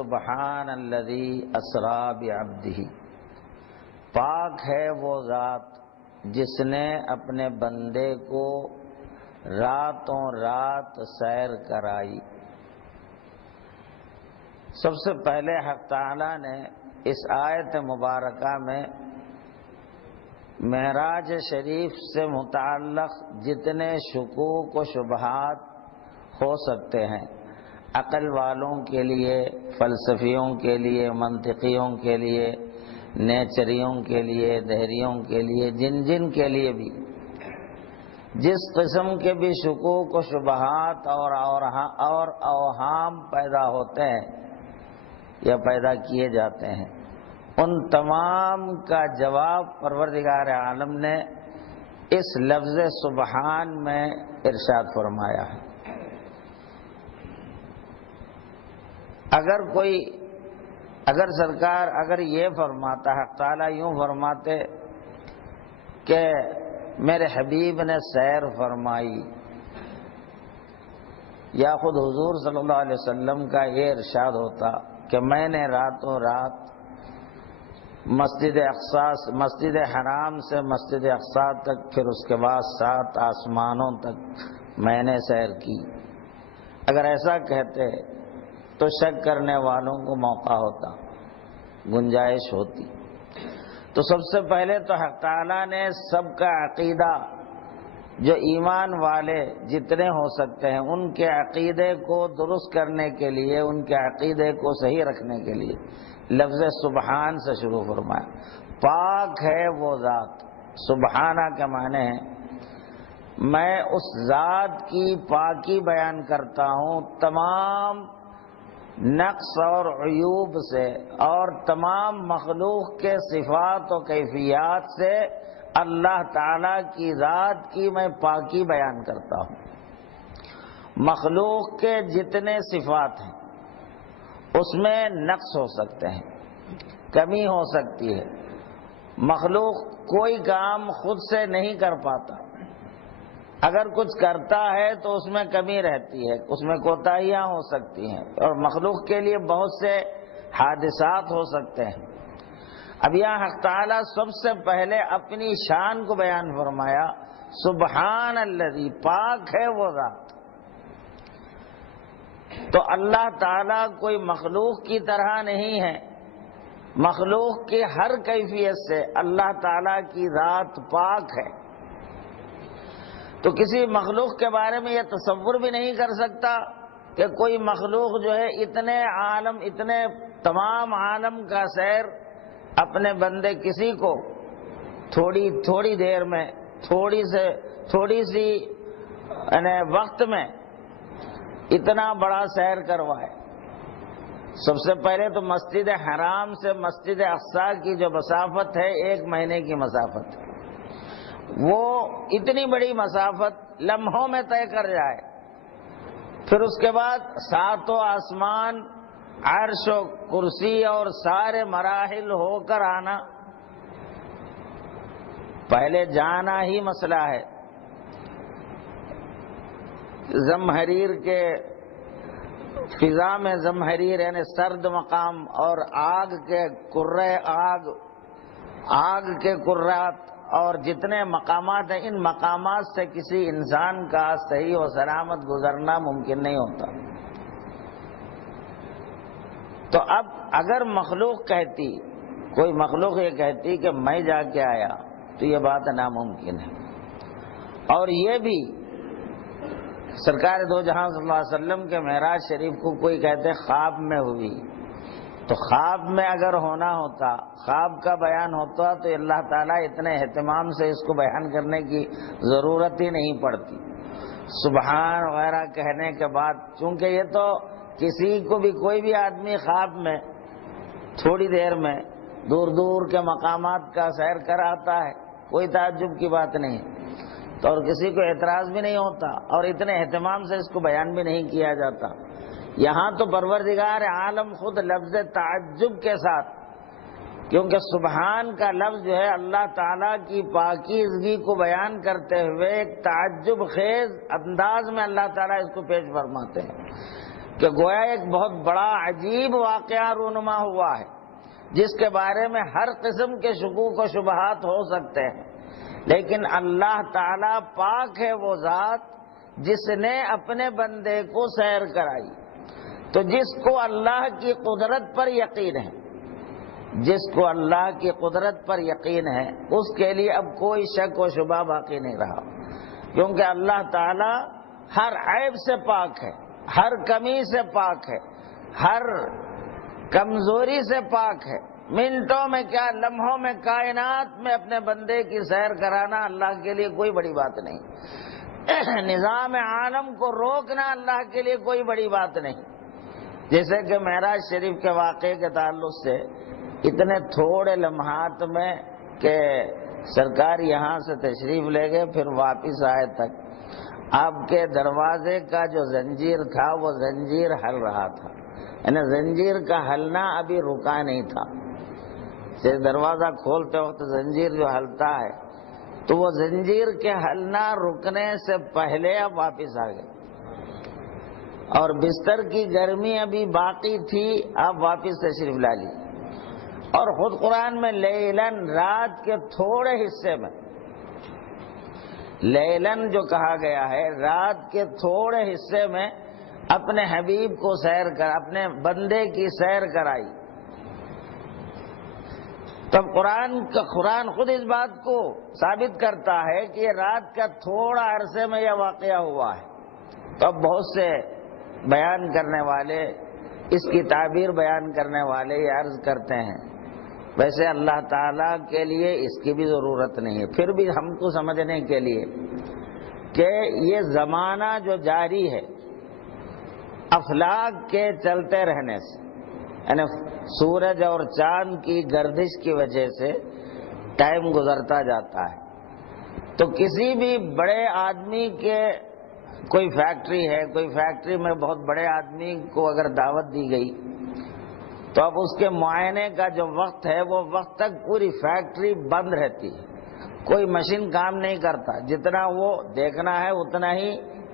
سبحان الذی اسری بعبدہ، پاک ہے وہ ذات جس نے اپنے بندے کو راتوں رات سیر کرائی۔ سب سے پہلے حق تعالی نے اس آیت مبارکہ میں معراج شریف سے متعلق جتنے شکوک و شبہات ہو سکتے ہیں، عقل والوں کے لیے، فلسفیوں کے لیے، منطقیوں کے لیے، نیچریوں کے لیے، دہریوں کے لیے، جن کے لیے بھی جس قسم کے بھی شکوک و شبہات اور اوہام پیدا ہوتے ہیں یا پیدا کیے جاتے ہیں، ان تمام کا جواب پروردگار عالم نے اس لفظ سبحان میں ارشاد فرمایا ہے۔ اگر یہ فرماتا، حق تعالیٰ یوں فرماتے کہ میرے حبیب نے سیر فرمائی، یا خود حضور صلی اللہ علیہ وسلم کا یہ ارشاد ہوتا کہ میں نے راتوں رات مسجد حرام سے مسجد اقصی تک، پھر اس کے بعد 7 آسمانوں تک میں نے سیر کی، اگر ایسا کہتے تو شک کرنے والوں کو موقع ہوتا، گنجائش ہوتی۔ تو سب سے پہلے تو حق تعالیٰ نے سب کا عقیدہ، جو ایمان والے جتنے ہو سکتے ہیں ان کے عقیدے کو درست کرنے کے لیے، ان کے عقیدے کو صحیح رکھنے کے لیے لفظ سبحان سے شروع فرمایا۔ پاک ہے وہ ذات، سبحانہ کے معنی ہے میں اس ذات کی پاکی بیان کرتا ہوں تمام نقص اور عیوب سے، اور تمام مخلوق کے صفات و کیفیات سے اللہ تعالی کی ذات کی میں پاکی بیان کرتا ہوں۔ مخلوق کے جتنے صفات ہیں اس میں نقص ہو سکتے ہیں، کمی ہو سکتی ہے، مخلوق کوئی کام خود سے نہیں کر پاتا، اگر کچھ کرتا ہے تو اس میں کمی رہتی ہے، اس میں کوتاہیاں ہو سکتی ہیں، اور مخلوق کے لیے بہت سے حادثات ہو سکتے ہیں۔ اب یہاں حق تعالیٰ سب سے پہلے اپنی شان کو بیان فرمایا، سبحان الذی، پاک ہے وہ ذات۔ تو اللہ تعالیٰ کوئی مخلوق کی طرح نہیں ہے، مخلوق کی ہر کیفیت سے اللہ تعالیٰ کی ذات پاک ہے۔ تو کسی مخلوق کے بارے میں یہ تصور بھی نہیں کر سکتا کہ کوئی مخلوق جو ہے اتنے تمام عالم کا سیر اپنے بندے کسی کو تھوڑی دیر میں، تھوڑی سی وقت میں اتنا بڑا سیر کروائے۔ سب سے پہلے تو مسجد حرام سے مسجد اقصی کی جو مسافت ہے 1 مہینے کی مسافت ہے، وہ اتنی بڑی مسافت لمحوں میں طے کر جائے، پھر اس کے بعد 7 آسمان، عرش و کرسی اور سارے مراحل ہو کر آنا، پہلے جانا ہی مسئلہ ہے۔ زمہریر کے فضا میں زمہریر یعنی سرد مقام، اور آگ کے کرات اور جتنے مقامات ہیں، ان مقامات سے کسی انسان کا صحیح و سلامت گزرنا ممکن نہیں ہوتا۔ تو اب اگر کوئی مخلوق یہ کہتی کہ میں جا کے آیا، تو یہ بات ناممکن ہے۔ اور یہ بھی سرکار دو جہاں صلی اللہ علیہ وسلم کے معراج شریف کو کوئی کہتے خواب میں ہوئی، تو خواب میں اگر ہونا ہوتا، خواب کا بیان ہوتا، تو اللہ تعالیٰ اتنے اہتمام سے اس کو بیان کرنے کی ضرورت ہی نہیں پڑتی۔ سبحان وغیرہ کہنے کے بعد، چونکہ یہ تو کسی کو بھی، کوئی بھی آدمی خواب میں تھوڑی دیر میں دور دور کے مقامات کا سیر کر آتا ہے، کوئی تعجب کی بات نہیں، تو اور کسی کو اعتراض بھی نہیں ہوتا، اور اتنے اہتمام سے اس کو بیان بھی نہیں کیا جاتا۔ یہاں تو پروردگار عالم خود لفظ تعجب کے ساتھ، کیونکہ سبحان کا لفظ جو ہے اللہ تعالیٰ کی پاکیزگی کو بیان کرتے ہوئے ایک تعجب خیز انداز میں اللہ تعالیٰ اس کو پیش فرماتے ہیں۔ کہ گویا ایک بہت بڑا عجیب واقعہ رونما ہوا ہے جس کے بارے میں ہر قسم کے شکوک و شبہات ہو سکتے ہیں، لیکن اللہ تعالیٰ پاک ہے وہ ذات جس نے اپنے بندے کو سیر کرائی۔ تو جس کو اللہ کی قدرت پر یقین ہے، جس کو اللہ کی قدرت پر یقین ہے، اس کے لیے اب کوئی شک و شبہ باقی نہیں رہا، کیونکہ اللہ تعالیٰ ہر عیب سے پاک ہے، ہر کمی سے پاک ہے، ہر کمزوری سے پاک ہے۔ منٹوں میں کیا لمحوں میں کائنات میں اپنے بندے کی سیر کرانا اللہ کے لیے کوئی بڑی بات نہیں، نظام عالم کو روکنا اللہ کے لیے کوئی بڑی بات نہیں۔ جیسے کہ معراج شریف کے واقعے کے تعلق سے اتنے تھوڑے لمحات میں کہ سرکار یہاں سے تشریف لے گئے، پھر واپس آئے تک آپ کے دروازے کا جو زنجیر تھا وہ زنجیر ہل رہا تھا، یعنی زنجیر کا ہلنا ابھی رکا نہیں تھا۔ جیسے دروازہ کھولتے وقت زنجیر جو ہلتا ہے تو وہ زنجیر کے ہلنا رکنے سے پہلے آپ واپس آ گئے، اور بستر کی گرمی ابھی باقی تھی، آپ واپس تشریف لا لی۔ اور خود قرآن میں لیلن، رات کے تھوڑے حصے میں، لیلن جو کہا گیا ہے، رات کے تھوڑے حصے میں اپنے حبیب کو سیر کر، اپنے بندے کی سیر کرائی۔ تب قرآن خود اس بات کو ثابت کرتا ہے کہ یہ رات کا تھوڑا عرصے میں یہ واقعہ ہوا ہے۔ تو اب بہت سے بیان کرنے والے، اس کی تعبیر بیان کرنے والے یہ عرض کرتے ہیں ویسے اللہ تعالیٰ کے لیے اس کی بھی ضرورت نہیں ہے، پھر بھی ہم کو سمجھنے کے لیے کہ یہ زمانہ جو جاری ہے افلاک کے چلتے رہنے سے، یعنی سورج اور چاند کی گردش کی وجہ سے ٹائم گزرتا جاتا ہے، تو کسی بھی بڑے آدمی کے، کوئی فیکٹری ہے، کوئی فیکٹری میں بہت بڑے آدمی کو اگر دعوت دی گئی تو اب اس کے معائنے کا جو وقت ہے وہ وقت تک پوری فیکٹری بند رہتی ہے، کوئی مشین کام نہیں کرتا، جتنا وہ دیکھنا ہے اتنا ہی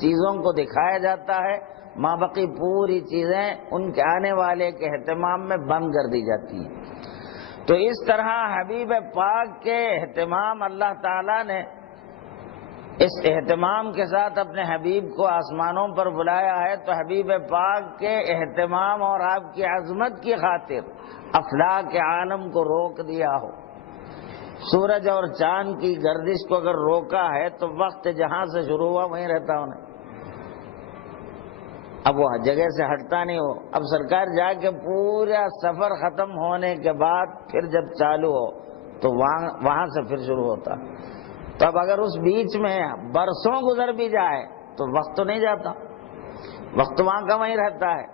چیزوں کو دکھایا جاتا ہے، مابقی پوری چیزیں ان کے آنے والے کے اہتمام میں بند کر دی جاتی ہیں۔ تو اس طرح حبیب پاک کے اہتمام، اللہ تعالیٰ نے اس اہتمام کے ساتھ اپنے حبیب کو آسمانوں پر بلایا ہے، تو حبیب پاک کے اہتمام اور آپ کی عظمت کی خاطر افلاک عالم کو روک دیا ہو، سورج اور چاند کی گردش کو اگر روکا ہے تو وقت جہاں سے شروع ہوا وہیں رہتا ہونا، اب وہ جگہ سے ہٹتا نہیں ہو۔ اب سرکار جا کے پورا سفر ختم ہونے کے بعد پھر جب چالو ہو تو وہاں سے پھر شروع ہوتا۔ تو اب اگر اس بیچ میں برسوں گزر بھی جائے تو وقت تو نہیں جاتا، وقت وہاں کا وہیں رہتا ہے۔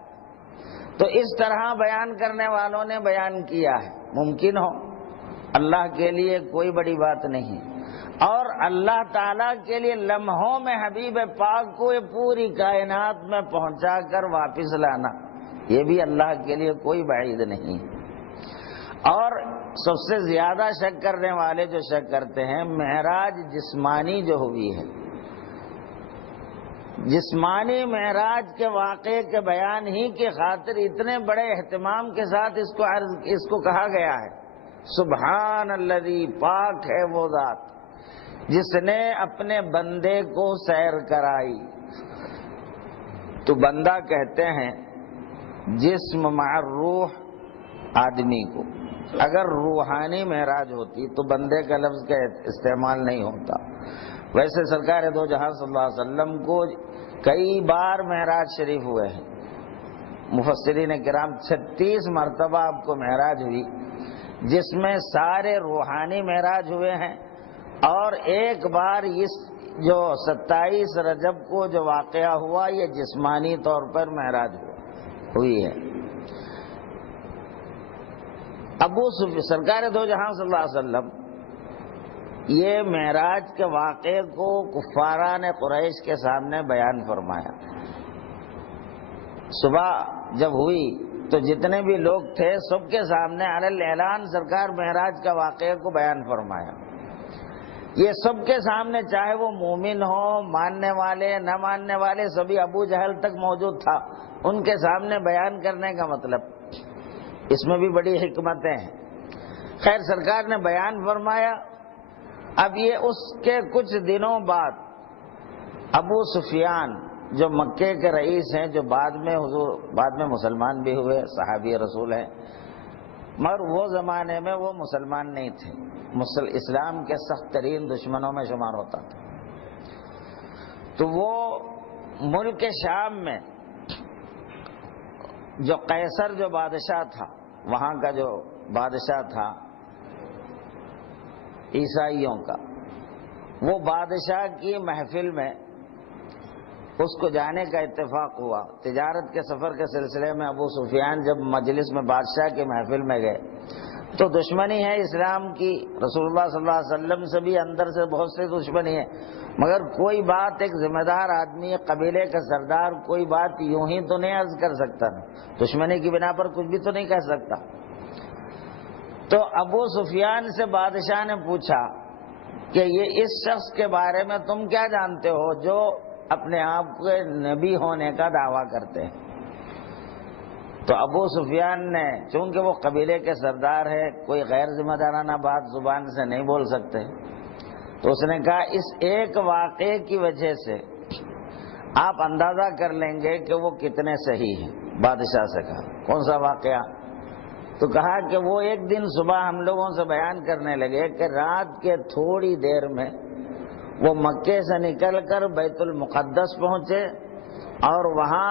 تو اس طرح بیان کرنے والوں نے بیان کیا ہے، ممکن ہو اللہ کے لیے کوئی بڑی بات نہیں، اور اللہ تعالیٰ کے لیے لمحوں میں حبیب پاک کو یہ پوری کائنات میں پہنچا کر واپس لانا، یہ بھی اللہ کے لیے کوئی بعید نہیں۔ اور سب سے زیادہ شک کرنے والے جو شک کرتے ہیں، معراج جسمانی جو ہوئی ہے، جسمانی معراج کے واقعے کے بیان ہی کی خاطر اتنے بڑے اہتمام کے ساتھ اس کو کہا گیا ہے، سبحان الذی، پاک ہے وہ ذات جس نے اپنے بندے کو سیر کرائی۔ تو بندہ کہتے ہیں جسم مع الروح آدمی کو، اگر روحانی معراج ہوتی تو بندے کا لفظ کا استعمال نہیں ہوتا۔ ویسے سرکار دو جہاں صلی اللہ علیہ وسلم کو کئی بار معراج شریف ہوئے ہیں، مفسرین کرام 36 مرتبہ آپ کو معراج ہوئی، جس میں سارے روحانی معراج ہوئے ہیں، اور ایک بار اس جو 27 رجب کو جو واقعہ ہوا یہ جسمانی طور پر معراج ہوئی ہے۔ سرکار دو جہاں صلی اللہ علیہ وسلم یہ معراج کے واقعے کو کفاران قریش کے سامنے بیان فرمایا۔ صبح جب ہوئی تو جتنے بھی لوگ تھے سب کے سامنے علی الاعلان سرکار معراج کا واقعے کو بیان فرمایا۔ یہ سب کے سامنے، چاہے وہ مومن ہو، ماننے والے نہ ماننے والے، سبھی، ابو جہل تک موجود تھا، ان کے سامنے بیان کرنے کا مطلب، اس میں بھی بڑی حکمتیں ہیں۔ خیر سرکار نے بیان فرمایا۔ اب یہ اس کے کچھ دنوں بعد ابو سفیان جو مکے کے رئیس ہیں، جو بعد میں مسلمان بھی ہوئے، صحابی رسول ہیں، مگر وہ زمانے میں وہ مسلمان نہیں تھے، اسلام کے سخت ترین دشمنوں میں شمار ہوتا تھا۔ تو وہ ملک شام میں جو قیصر جو بادشاہ تھا، وہاں کا جو بادشاہ تھا عیسائیوں کا، وہ بادشاہ کی محفل میں اس کو جانے کا اتفاق ہوا۔ تجارت کے سفر کے سلسلے میں ابو سفیان جب مجلس میں بادشاہ کی محفل میں گئے تو دشمنی ہے اسلام کی، رسول اللہ صلی اللہ علیہ وسلم سے بھی اندر سے بہت سی دشمنی ہے، مگر کوئی بات ایک ذمہ دار آدمی، قبیلے کا سردار کوئی بات یوں ہی تو نہیں عرض کر سکتا نا، دشمنی کی بنا پر کچھ بھی تو نہیں کہہ سکتا۔ تو ابو سفیان سے بادشاہ نے پوچھا کہ یہ اس شخص کے بارے میں تم کیا جانتے ہو جو اپنے آپ کے نبی ہونے کا دعویٰ کرتے ہیں؟ تو ابو سفیان نے، چونکہ وہ قبیلے کے سردار ہے، کوئی غیر ذمہ دارانہ بات زبان سے نہیں بول سکتے، تو اس نے کہا اس ایک واقعے کی وجہ سے آپ اندازہ کر لیں گے کہ وہ کتنے صحیح ہیں۔ بادشاہ سے کہا کون سا واقعہ؟ تو کہا کہ وہ ایک دن صبح ہم لوگوں سے بیان کرنے لگے کہ رات کے تھوڑی دیر میں وہ مکے سے نکل کر بیت المقدس پہنچے اور وہاں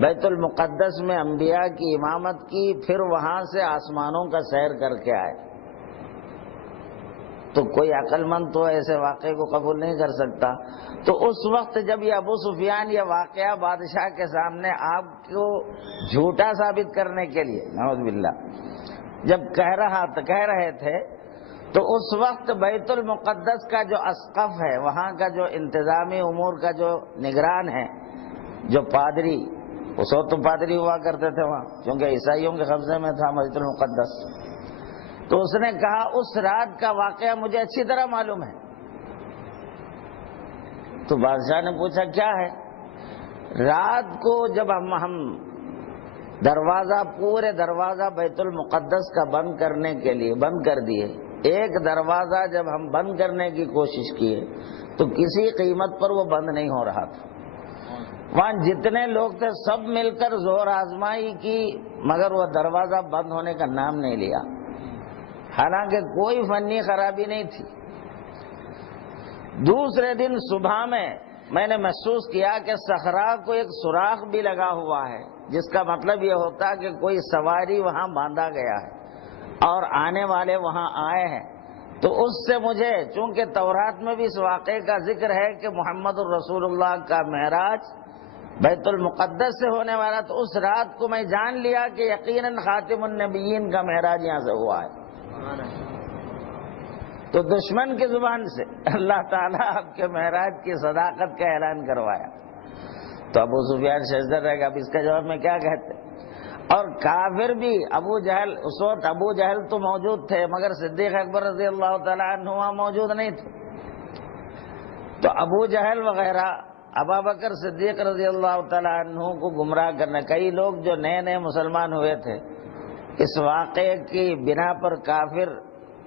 بیت المقدس میں انبیاء کی امامت کی، پھر وہاں سے آسمانوں کا سیر کر کے آئے۔ تو کوئی عقل مند تو ایسے واقعے کو قبول نہیں کر سکتا۔ تو اس وقت جب یہ ابو سفیان یہ واقعہ بادشاہ کے سامنے آپ کو جھوٹا ثابت کرنے کے لیے نعوذ باللہ جب کہہ رہے تھے، تو اس وقت بیت المقدس کا جو اسقف ہے، وہاں کا جو انتظامی امور کا جو نگران ہے، جو پادری، اس وقت تو پادری ہوا کرتے تھے وہاں، کیونکہ عیسائیوں کے قبضے میں تھا بیت المقدس، تو اس نے کہا اس رات کا واقعہ مجھے اچھی طرح معلوم ہے۔ تو بادشاہ نے پوچھا کیا ہے؟ رات کو جب ہم پورے دروازہ بیت المقدس کا بند کرنے کے لیے بند کر دیے، ایک دروازہ جب ہم بند کرنے کی کوشش کیے تو کسی قیمت پر وہ بند نہیں ہو رہا تھا۔ وہاں جتنے لوگ تھے سب مل کر زور آزمائی کی، مگر وہ دروازہ بند ہونے کا نام نہیں لیا، حالانکہ کوئی فنی خرابی نہیں تھی۔ دوسرے دن صبح میں نے محسوس کیا کہ صحرا کو ایک سوراخ بھی لگا ہوا ہے، جس کا مطلب یہ ہوتا کہ کوئی سواری وہاں باندھا گیا ہے اور آنے والے وہاں آئے ہیں۔ تو اس سے مجھے، چونکہ تورات میں بھی اس واقعے کا ذکر ہے کہ محمد الرسول اللہ کا معراج بیت المقدس سے ہونے والا، تو اس رات کو میں جان لیا کہ یقیناً خاتم النبیین کا معراج یہاں سے ہوا ہے۔ تو دشمن کی زبان سے اللہ تعالیٰ آپ کے معراج کی صداقت کا اعلان کروایا۔ تو ابو سفیان شجدر رہ گا، اب اس کا جواب میں کیا کہتے؟ اور کافر بھی ابو جہل، اس وقت ابو جہل تو موجود تھے مگر صدیق اکبر رضی اللہ تعالیٰ عنہ وہاں موجود نہیں تھے۔ تو ابو جہل وغیرہ ابا بکر صدیق رضی اللہ تعالیٰ عنہ کو گمراہ کرنے، کئی لوگ جو نئے مسلمان ہوئے تھے اس واقعے کی بنا پر کافر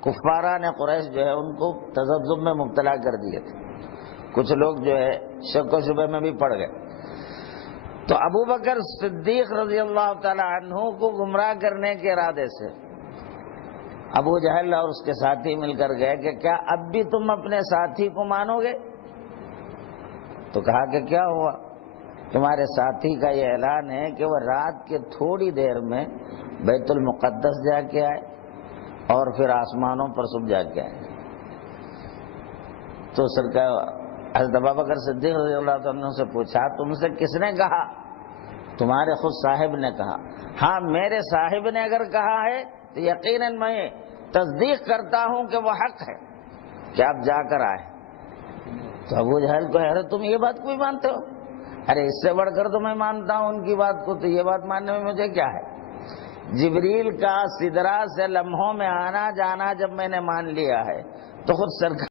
کفاران قریش جو ہے ان کو تذبذب میں مبتلا کر دیے تھے، کچھ لوگ جو ہے شک و شبہ میں بھی پڑ گئے۔ تو ابو بکر صدیق رضی اللہ تعالی عنہ کو گمراہ کرنے کے ارادے سے ابو جہل اور اس کے ساتھی مل کر گئے کہ کیا اب بھی تم اپنے ساتھی کو مانو گے؟ تو کہا کہ کیا ہوا؟ تمہارے ساتھی کا یہ اعلان ہے کہ وہ رات کے تھوڑی دیر میں بیت المقدس جا کے آئے اور پھر آسمانوں پر صبح جا کے آئے۔ تو سرکار حضرت ابوبکر صدیق رضی اللہ عنہ سے پوچھا تم سے کس نے کہا؟ تمہارے خود صاحب نے کہا۔ ہاں میرے صاحب نے اگر کہا ہے تو یقیناً میں تصدیق کرتا ہوں کہ وہ حق ہے کہ آپ جا کر آئے۔ تو ابو جہل کو ارے تم یہ بات کوئی مانتے ہو؟ ارے اس سے بڑھ کر تو میں مانتا ہوں ان کی بات کو، تو یہ بات ماننے میں مجھے کیا ہے؟ جبریل کا سدرا سے لمحوں میں آنا جانا جب میں نے مان لیا ہے تو خود سرکار